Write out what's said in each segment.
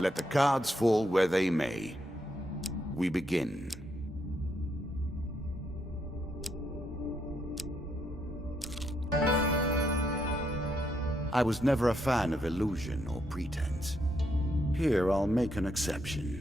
Let the cards fall where they may. We begin. I was never a fan of illusion or pretense. Here, I'll make an exception.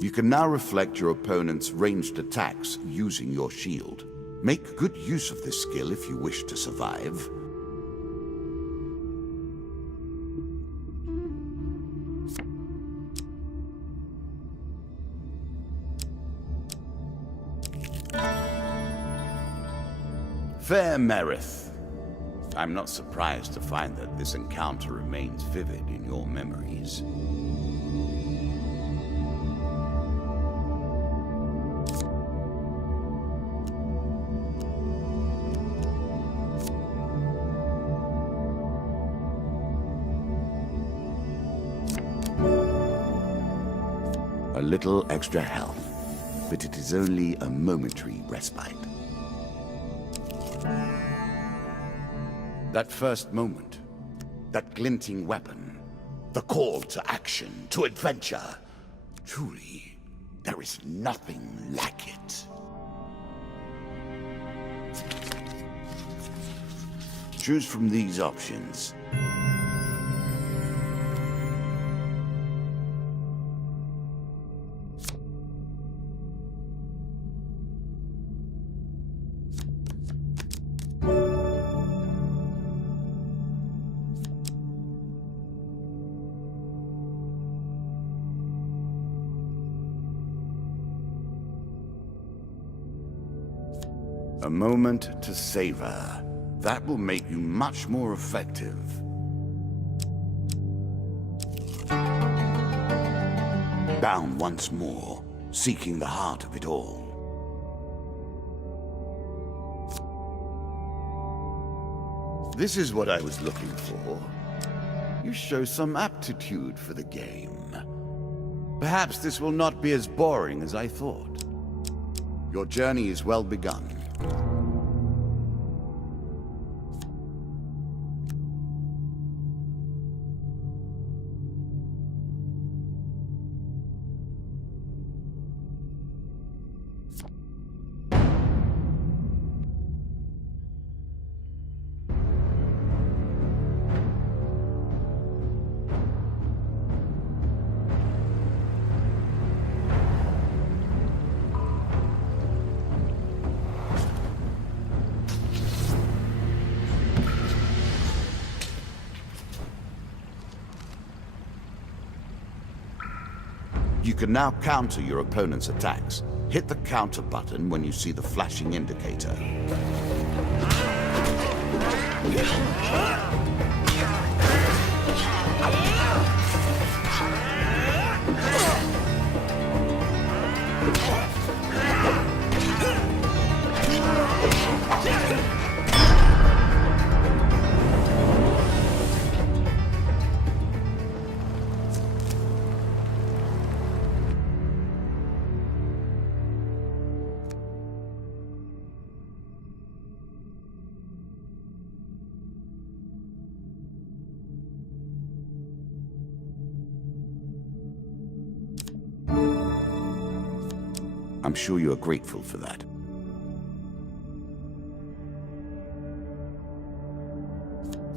You can now reflect your opponent's ranged attacks using your shield. Make good use of this skill if you wish to survive. Fair Merith. I'm not surprised to find that this encounter remains vivid in your memories. A little extra health, but it is only a momentary respite. That first moment, that glinting weapon, the call to action, to adventure. Truly, there is nothing like it. Choose from these options. A moment to savor. That will make you much more effective. Bound once more, seeking the heart of it all. This is what I was looking for. You show some aptitude for the game. Perhaps this will not be as boring as I thought. Your journey is well begun. You can now counter your opponent's attacks. Hit the counter button when you see the flashing indicator. I'm sure you are grateful for that.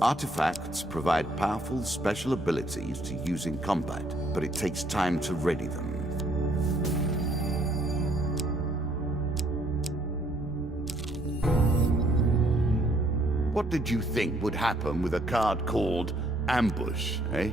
Artifacts provide powerful special abilities to use in combat, but it takes time to ready them. What did you think would happen with a card called Ambush, eh?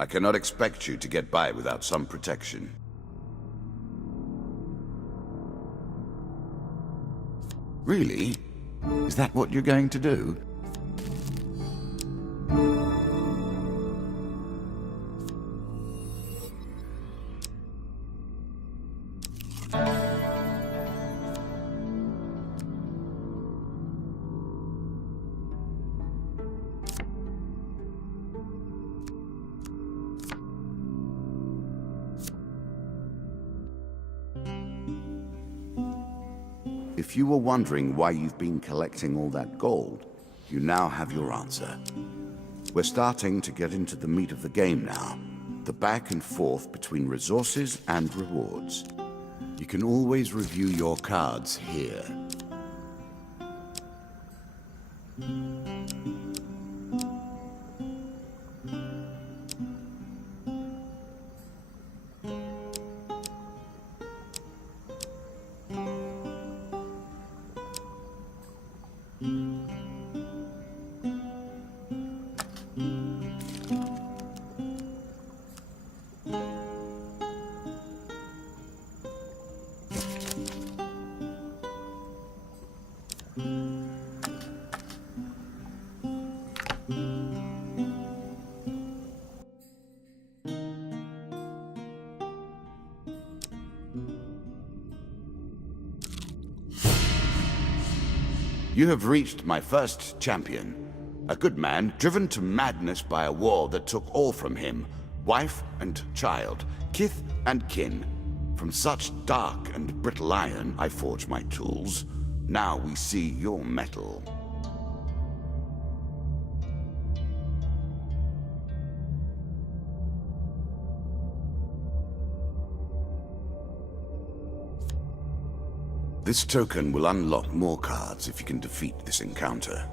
I cannot expect you to get by without some protection. Really? Is that what you're going to do? If you were wondering why you've been collecting all that gold, you now have your answer. We're starting to get into the meat of the game now, the back and forth between resources and rewards. You can always review your cards here. You have reached my first champion. A good man, driven to madness by a war that took all from him. Wife and child, kith and kin. From such dark and brittle iron I forge my tools. Now we see your metal. This token will unlock more cards if you can defeat this encounter.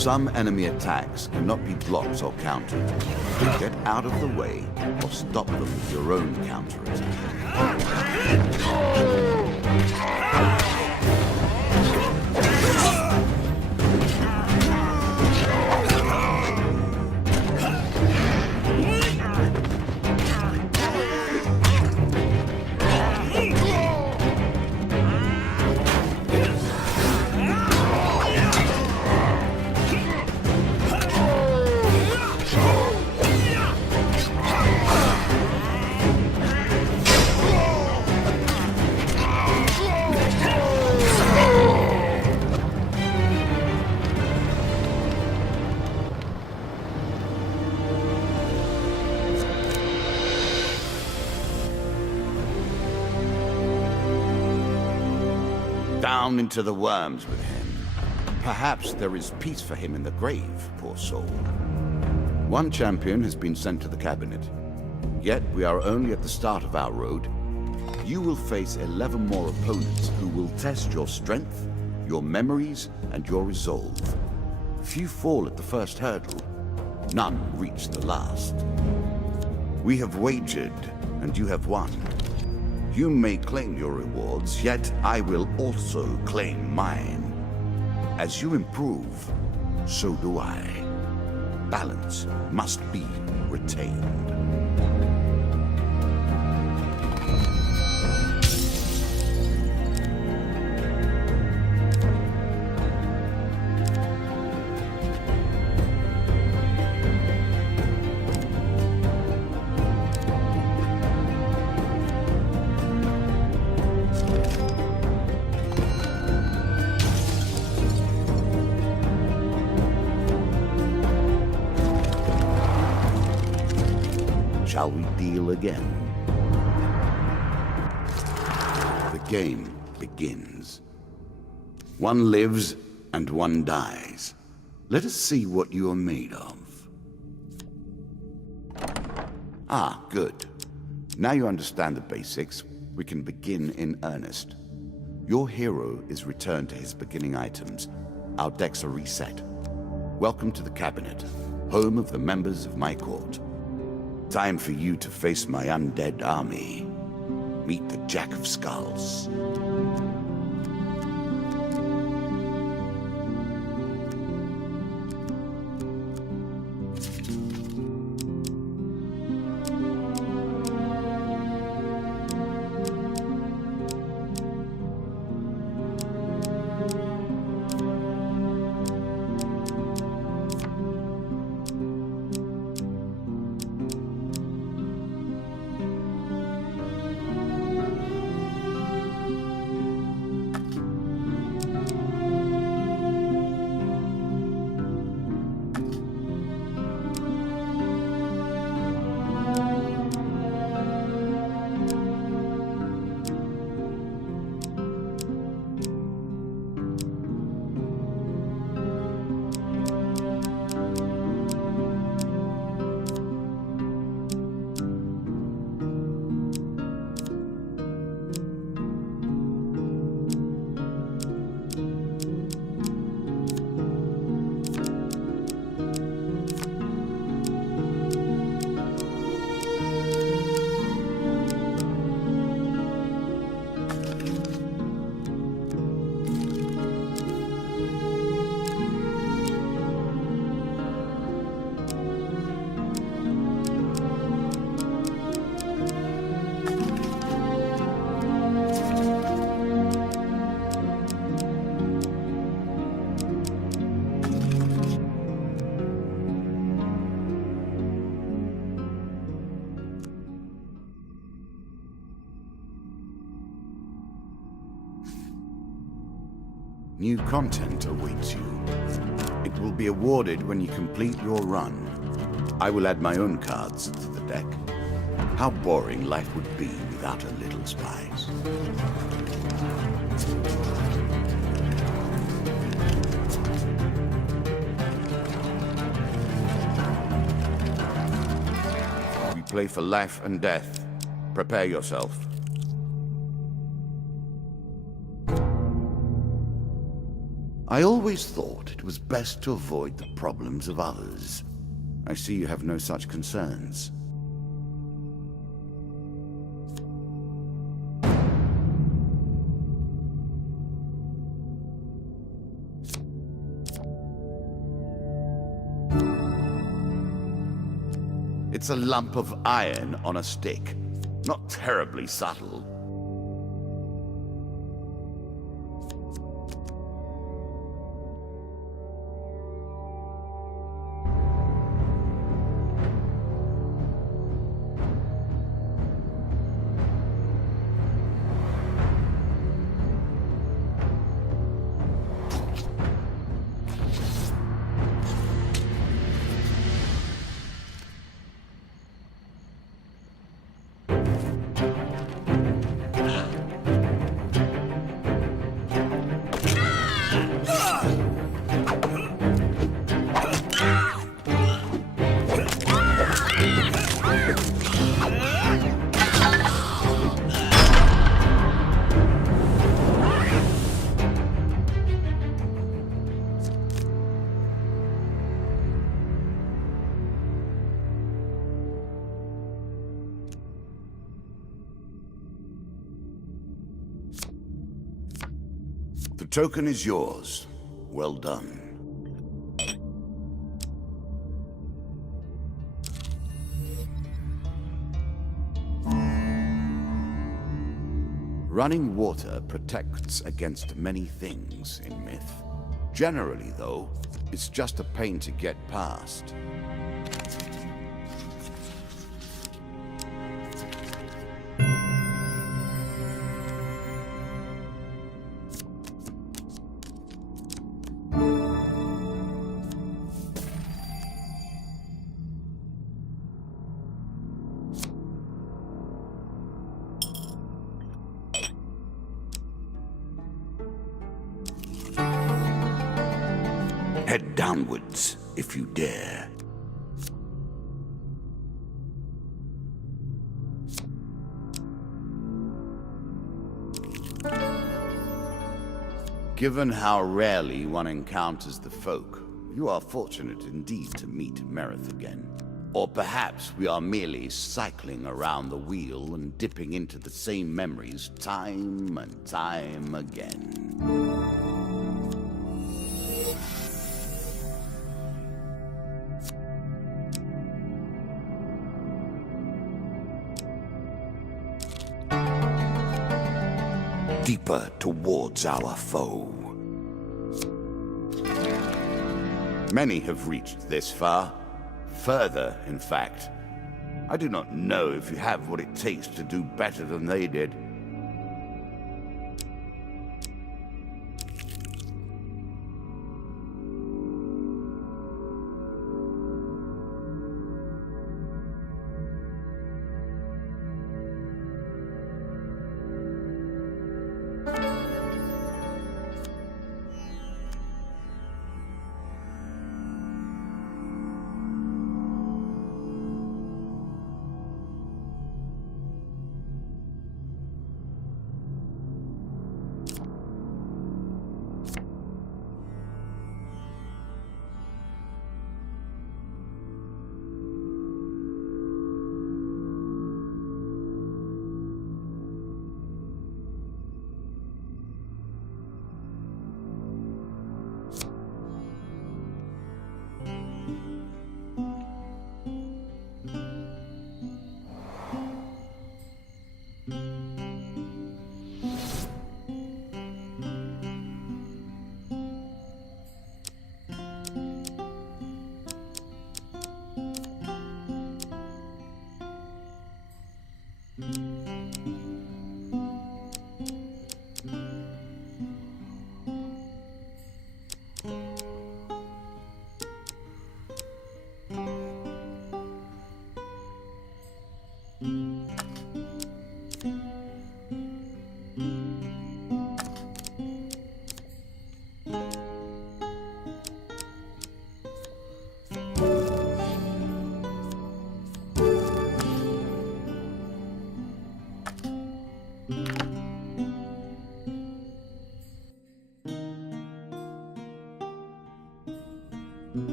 Some enemy attacks cannot be blocked or countered. Get out of the way or stop them with your own counterattack. Down into the worms with him. Perhaps there is peace for him in the grave, poor soul. One champion has been sent to the cabinet. Yet we are only at the start of our road. You will face 11 more opponents who will test your strength, your memories, and your resolve. Few fall at the first hurdle. None reach the last. We have wagered, and you have won. You may claim your rewards, yet I will also claim mine. As you improve, so do I. Balance must be retained. Shall we deal again? The game begins. One lives and one dies. Let us see what you are made of. Ah, good. Now you understand the basics, we can begin in earnest. Your hero is returned to his beginning items. Our decks are reset. Welcome to the cabinet, home of the members of my court. Time for you to face my undead army. Meet the Jack of Skulls. New content awaits you. It will be awarded when you complete your run. I will add my own cards to the deck. How boring life would be without a little spice. We play for life and death. Prepare yourself. I always thought it was best to avoid the problems of others. I see you have no such concerns. It's a lump of iron on a stick. Not terribly subtle. The token is yours. Well done. Running water protects against many things in myth. Generally, though, it's just a pain to get past. Head downwards, if you dare. Given how rarely one encounters the folk, you are fortunate indeed to meet Merith again. Or perhaps we are merely cycling around the wheel and dipping into the same memories time and time again. Deeper towards our foe. Many have reached this far. Further, in fact. I do not know if you have what it takes to do better than they did.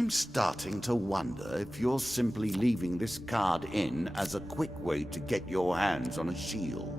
I'm starting to wonder if you're simply leaving this card in as a quick way to get your hands on a shield.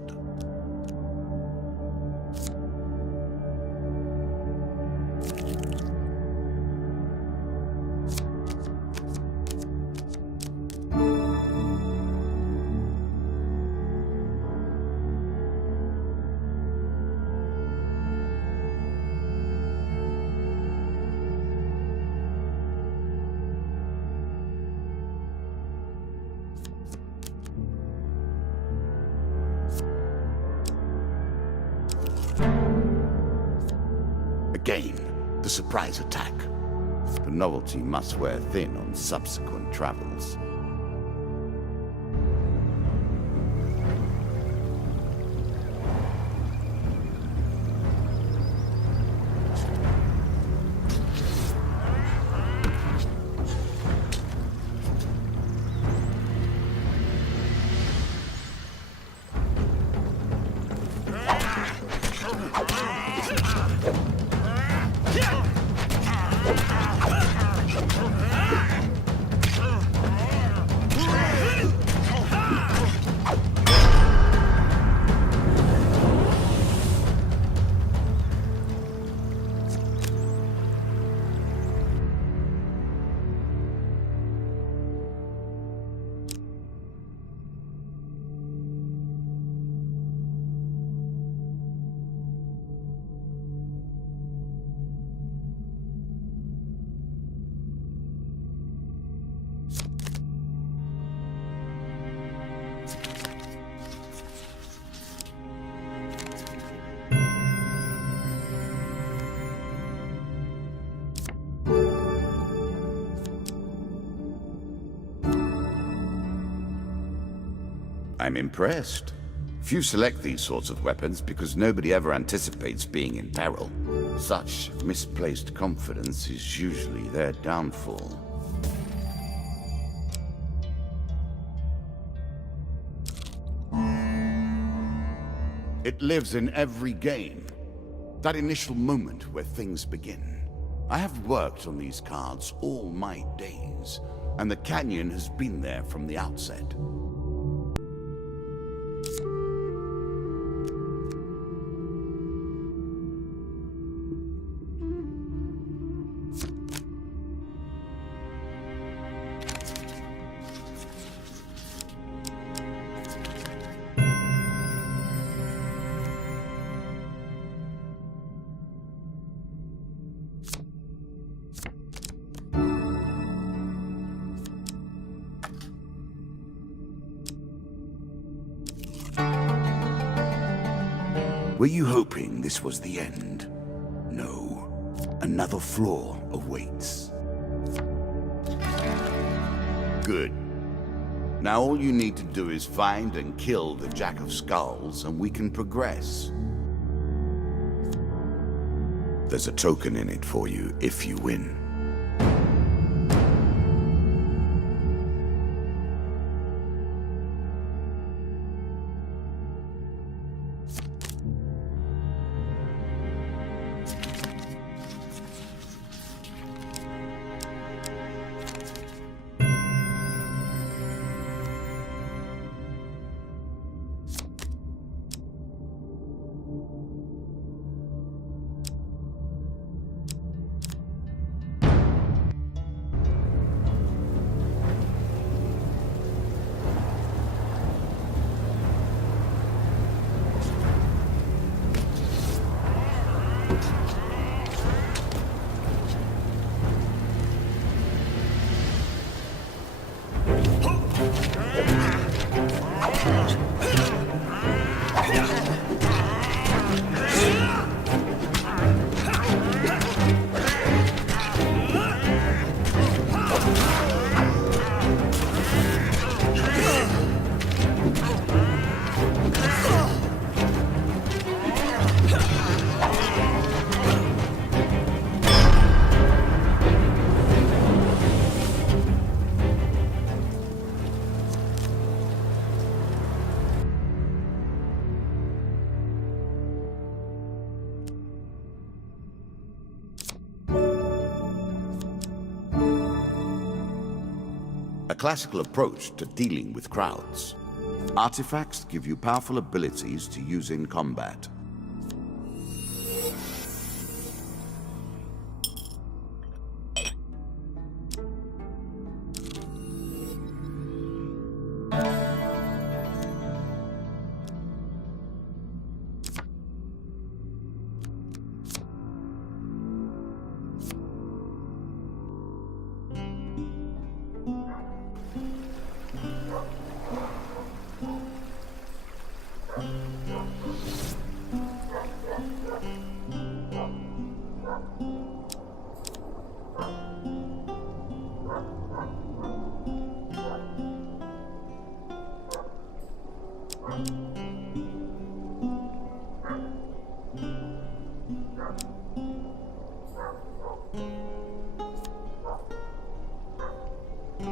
Again, the surprise attack. The novelty must wear thin on subsequent travels. I'm impressed. Few select these sorts of weapons because nobody ever anticipates being in peril. Such misplaced confidence is usually their downfall. It lives in every game. That initial moment where things begin. I have worked on these cards all my days, and the canyon has been there from the outset. Were you hoping this was the end? No. Another floor awaits. Good. Now all you need to do is find and kill the Jack of Skulls, and we can progress. There's a token in it for you if you win. classical approach to dealing with crowds. Artifacts give you powerful abilities to use in combat.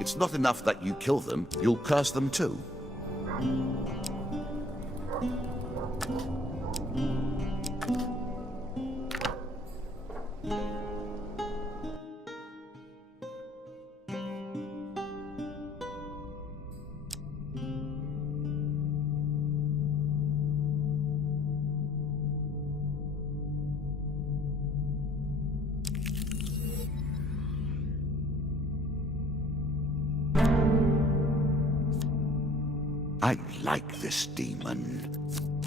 It's not enough that you kill them, you'll curse them too. I like this demon.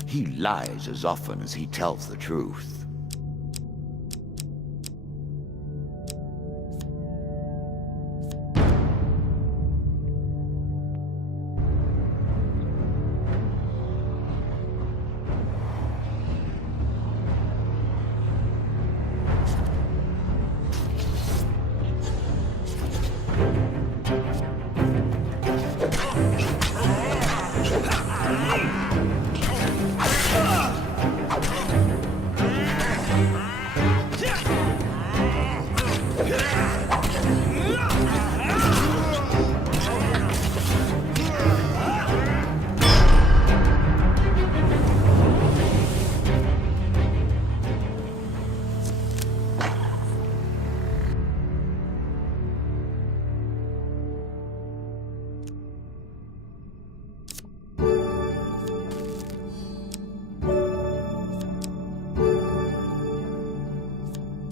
He lies as often as he tells the truth.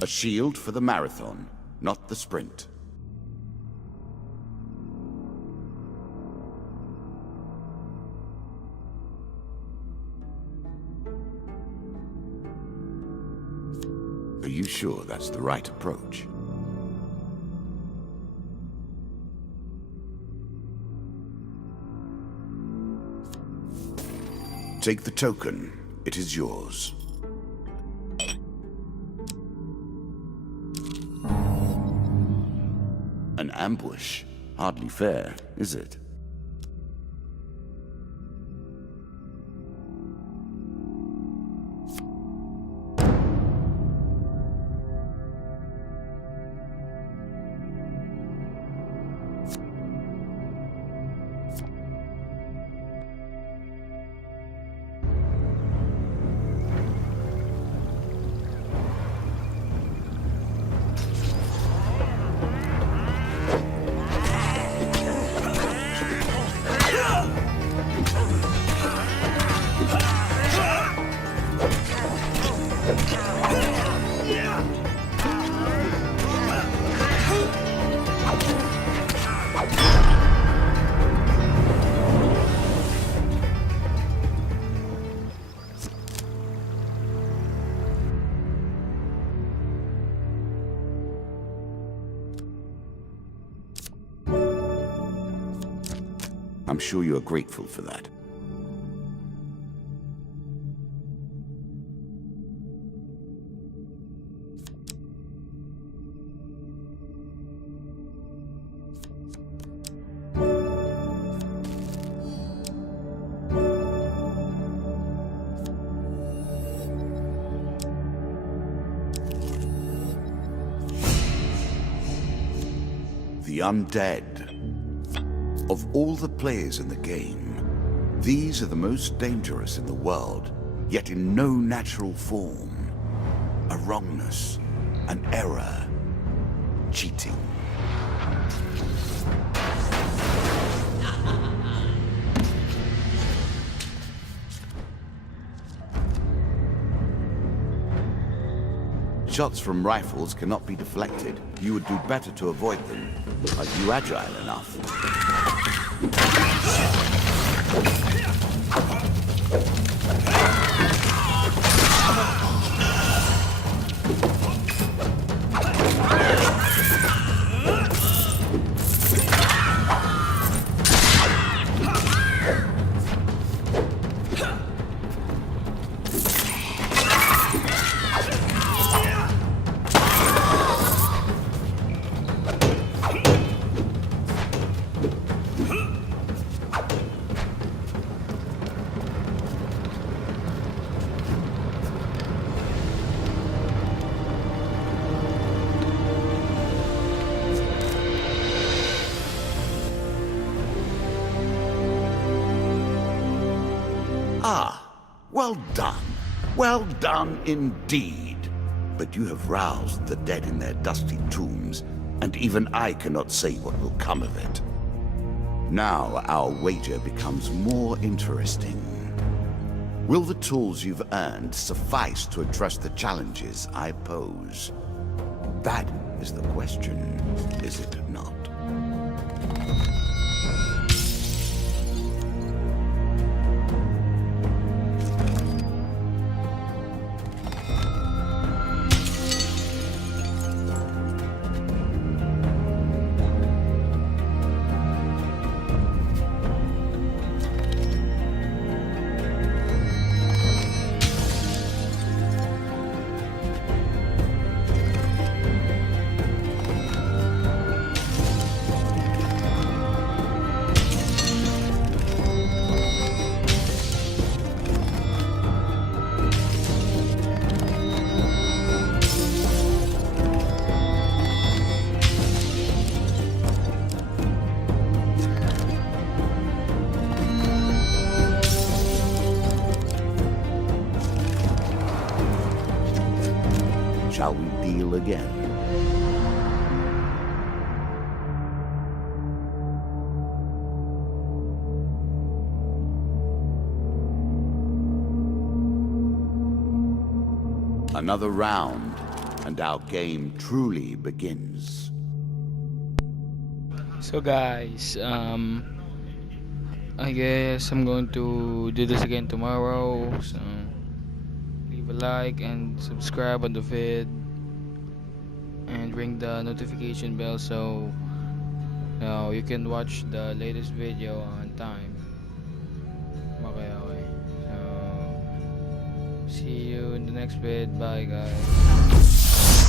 A shield for the marathon, not the sprint. Are you sure that's the right approach? Take the token. It is yours. An ambush. Hardly fair, is it? I'm sure you are grateful for that. The undead. Of all the players in the game, these are the most dangerous in the world, yet in no natural form. A wrongness, an error, cheating. Shots from rifles cannot be deflected. You would do better to avoid them. Are you agile enough? Ah, well done. Well done indeed. But you have roused the dead in their dusty tombs, and even I cannot say what will come of it. Now our wager becomes more interesting. Will the tools you've earned suffice to address the challenges I pose? That is the question, is it not? Shall we deal again? Another round, and our game truly begins. So guys, I guess I'm going to do this again tomorrow. So leave a like and subscribe on the vid, and ring the notification bell so you can watch the latest video on time. Okay. So see you in the next vid. Bye guys.